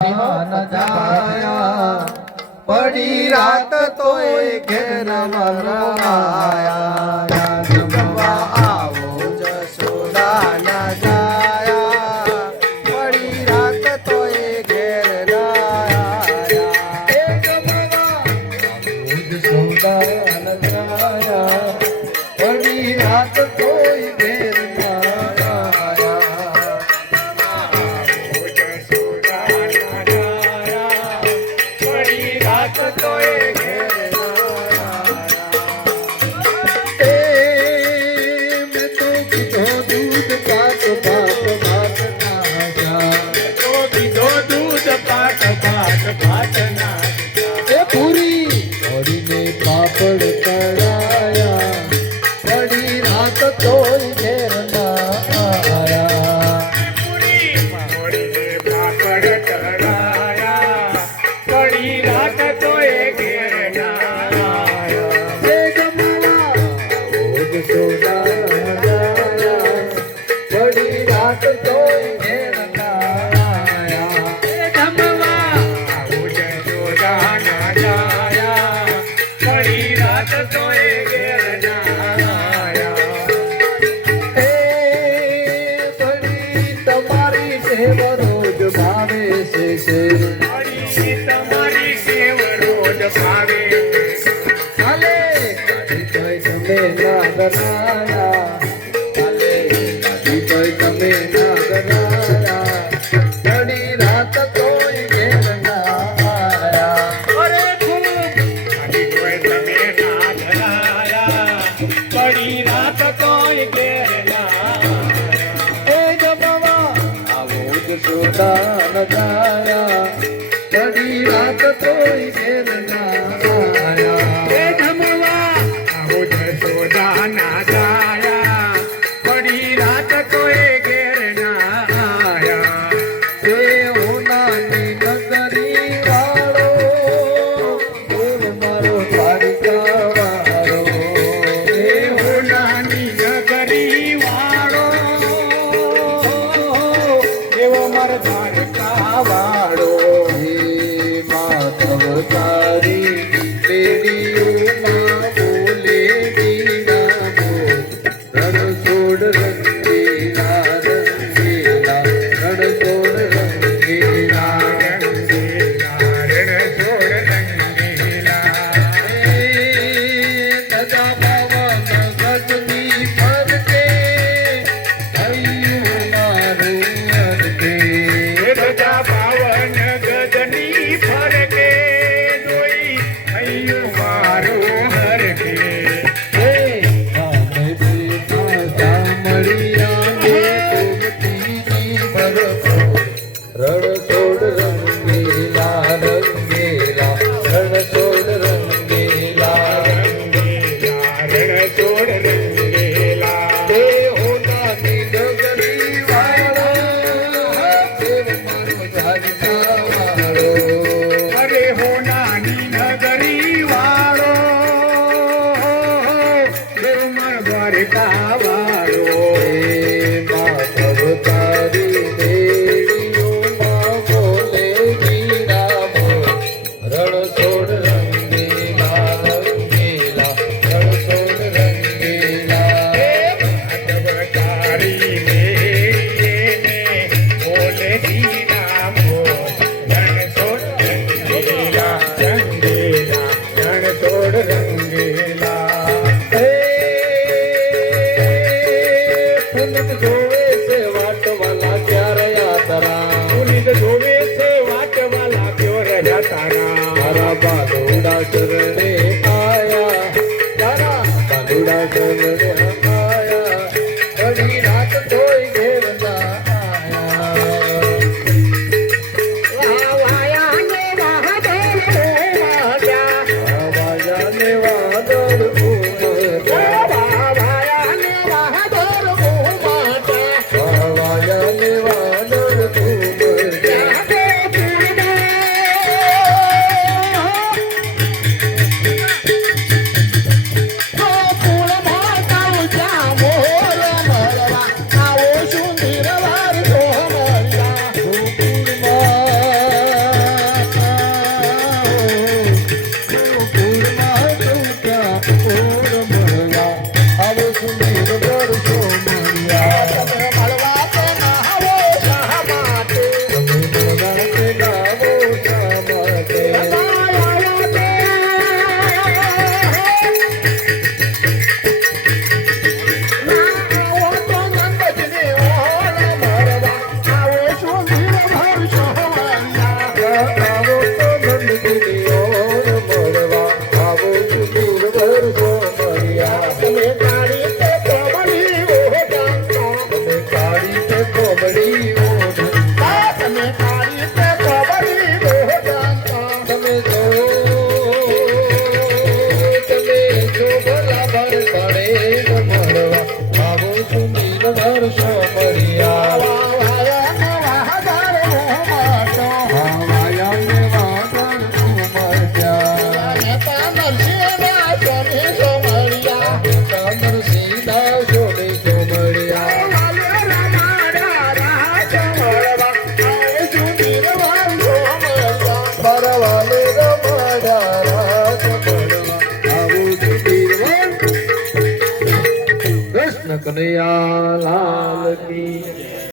ન જાયા પડી રાત તોય ઘેર મરવાયા જમવા આવો જશોદા ન જાયા પડી રાત તોય ઘેર આયા જમવા આવો જશોદા ન જાયા પડી રાત તોય ઘેર પાપડ તળાયા પડી રાત તોય ઘેર ના આયા પાપડ તળાયા પડી રાત તોય ઘેર ના આયા હે ગમવા ઓજ સોના જાયા પડી રાત તોય ઘેર ના આયા હે ગમવા ઓજ સોના જાયા પડી રાત તોય ઘેર ના આયા હે પડી તમારી સેવ રોજ ભાવે છે પડી તમારી સેવ રોજ ભાવે હાલે કાઢી તોય તમે ના ગનાયા હાલે કાઢી તોય તમે ના ગનાયા પડી રાત તોય ઘેર ના આયા અરે ખૂબ આડી કોઈ તમે ના ધરાયા પડી રાત તોય ઘેર ના આયા એ જમવા આવો જ સોદા ન જાયા પડી રાત તોય ઘેર ના આયા હે ધમવા આવો જશોદા ના જાયા પડી રાત તોય ઘેર ના આયા દેવનાની નગરી વાળો દેવ મારો દ્વારિકા વાળો દેવો નાની નગરી વાળો દેવો માર દ્વારકા વાળો હે માધવ તારી પેડીઓમાં બોલે વીણા બોલ રણછોડ રંગીલા રંગીલા રણછોડ રંગીલા રણ છોડ રંગીલા દાદા બાવા ગજની ફરકે હૈયું મારું અરકે રજા પાવન ગજની ફરકે જોઈ હૈયું મારું હરકે હે આને પીતા જામળિયા ને ગોમતીની બરફો રણછોડ રંગીલા રંગીલા રણછોડ રંગીલા રણ છોડ રંગીલા દેવોનાની નગરી વાળો દેવ મારો દ્વારિકા વાળો અરે હો નાની નગરી વાળો દેવ માર દ્વારકા વાળો માધવ તારી દેવીઓમાં બોલે વીણા બોલ રણછોડ રંગીલા રંગીલા રણછોડ રંગીલા તારી મેરીને બોલે દીના બોલ રણ છોડ રંગીલા રંગીલા રણ છોડ રંગીલા હે પુનિત જોવે છે વાટવાલા ક્યારે યાતરા પુનિત જોવે છે વાટવાલા ક્યો રહ્યા તારા તારા બાલુડા ચરણે આયા તારા બાલુડા ચરણે આયા ઘણી રાત તોય ઘેર ના આયા વાયાને આવાયાને વાદળ ઉમટ્યા આવાયાને વાદળ ઉમટ્યા આવો તો નંદની ઓર મળવા આવો સુધીર વર્ષો મળ્યા તમે કાળી તે કોમળી ઓઢાંતા તમે કાળી તે કોમળી ઓઢા તમે કાળી તે કોમળી ઓઢાંતા તમે જો ભલા ભર પડે મળવા આવો સુધીર વર્ષો મળ્યા વાયા ને વાહદાર મોહમાતો આવાયા ને વાદળ ઉમટ્યા નેતા નરસિંહના સોને સોમળિયા નરસિંહના શોને ચોમડ્યા વાલે રમાડા રાહ ચમળવા આવો સુધીર વર્ષો મળ્યા પરવાલે રમાડા રાત પડવા આવું સુધીર કૃષ્ણ કનૈયા લાલ કી